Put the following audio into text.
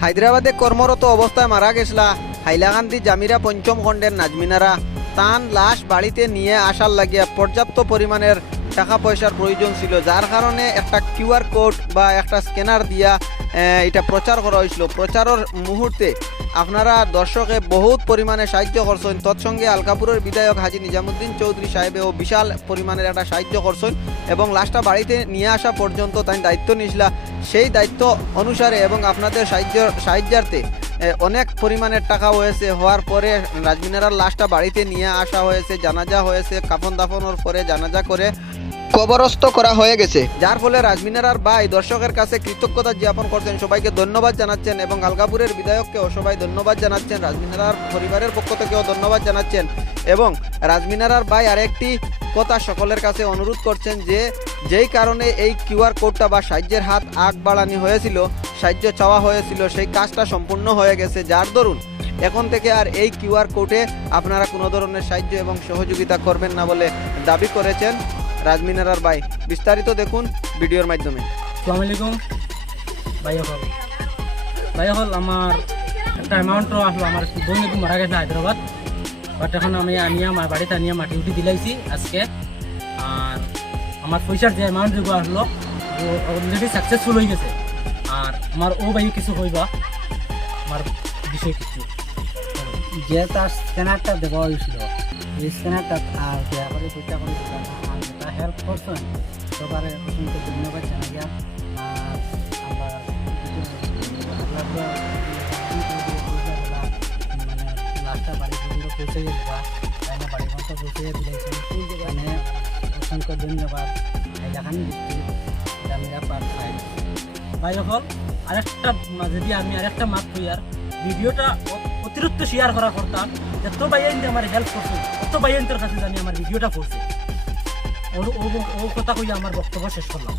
হায়দ্রাবাদে কর্মরত অবস্থায় মারা গেছলা হাইলাকান্দি জামিরা পঞ্চম খণ্ডের নাজমিনারা। তান লাশ বাড়িতে নিয়ে আসার লাগিয়া পর্যাপ্ত পরিমাণের টাকা পয়সার প্রয়োজন ছিল, যার কারণে একটা কিউআর কোড বা একটা স্ক্যানার দিয়া এটা প্রচার করা হয়েছিল। প্রচারের মুহূর্তে আপনারা দর্শকে বহুত পরিমাণে সাহায্য করছেন। তৎসঙ্গে আলকাপুরের বিধায়ক হাজি নিজামুদ্দিন চৌধুরী সাহেবেও বিশাল পরিমাণের একটা সাহায্য করছেন এবং লাশটা বাড়িতে নিয়ে আসা পর্যন্ত তাই দায়িত্ব নিয়েছিলা। সেই দায়িত্ব অনুসারে এবং আপনাদের সাহায্য, সাহায্যার্থে অনেক পরিমাণের টাকা হয়েছে। হওয়ার পরে রাজমিনারার লাশটা বাড়িতে নিয়ে আসা হয়েছে, জানাজা হয়েছে, কাফন দাফনের পরে জানাজা করে কবরস্থ করা হয়ে গেছে। যার ফলে রাজমিনারার ভাই দর্শকের কাছে কৃতজ্ঞতা জ্ঞাপন করছেন। সবাইকে ধন্যবাদ জানাচ্ছেন এবং আলগাপুরের বিধায়ককেও সবাই ধন্যবাদ জানাচ্ছেন। রাজমিনারার পরিবারের পক্ষ থেকেও ধন্যবাদ জানাচ্ছেন এবং রাজমিনারার ভাই আরেকটি কথা সকলের কাছে অনুরোধ করছেন যে, যেই কারণে এই কিউআর কোডটা বা সাহায্যের হাত আগ বাড়ানি হয়েছিল, সাহায্য চাওয়া হয়েছিল, সেই কাজটা সম্পূর্ণ হয়ে গেছে। যার দরুন এখন থেকে আর এই কিউআর কোডে আপনারা কোনো ধরনের সাহায্য এবং সহযোগিতা করবেন না বলে দাবি করেছেন। রাজমিনারার ভাই। বিস্তারিত দেখুন ভিডিওর মাধ্যমে। আসসালামু আলাইকুম। ভাই হল ভাই হল আমার একটা অ্যামাউন্টও আসলো। আমার বোন একটু মারা গেছে হায়দ্রাবাদ? বাট এখন আমি আনিয়া আমার বাড়িতে আনিয়া মাটি উঠি দিলাইছি আজকে। আর আমার পয়সার যে অ্যামাউন্ট যেগুলো আসলো অলরেডি সাকসেসফুল হয়ে গেছে। আর আমার ও ভাই কিছু হইবা। আমার বিষয় কিছু। যে তার স্ক্যানারটা দেওয়া হয়েছিল। এই স্ক্যানারটা আর দয়া করে পয়সা করে ধন্যবাদ জানাই আমরা লাস্টটা বাড়ি পর্যন্ত পৌঁছে তাই না বাড়ি পর্যন্ত মানে ধন্যবাদ। হাইলাকান্দি ডিস্ট্রিক্ট জামিরা পার্ক ভাই যদি আমি আরেকটা মাত কই আর ভিডিওটা অতিরিক্ত শেয়ার করা করতাম যত ভাইয়াইন আমার হেল্প করছে। তত ভাইয়াইনদের কাছে জানি আমার ভিডিওটা পড়ছে ও ও ও কথা কই আমার বক্তব্য শেষ করলাম।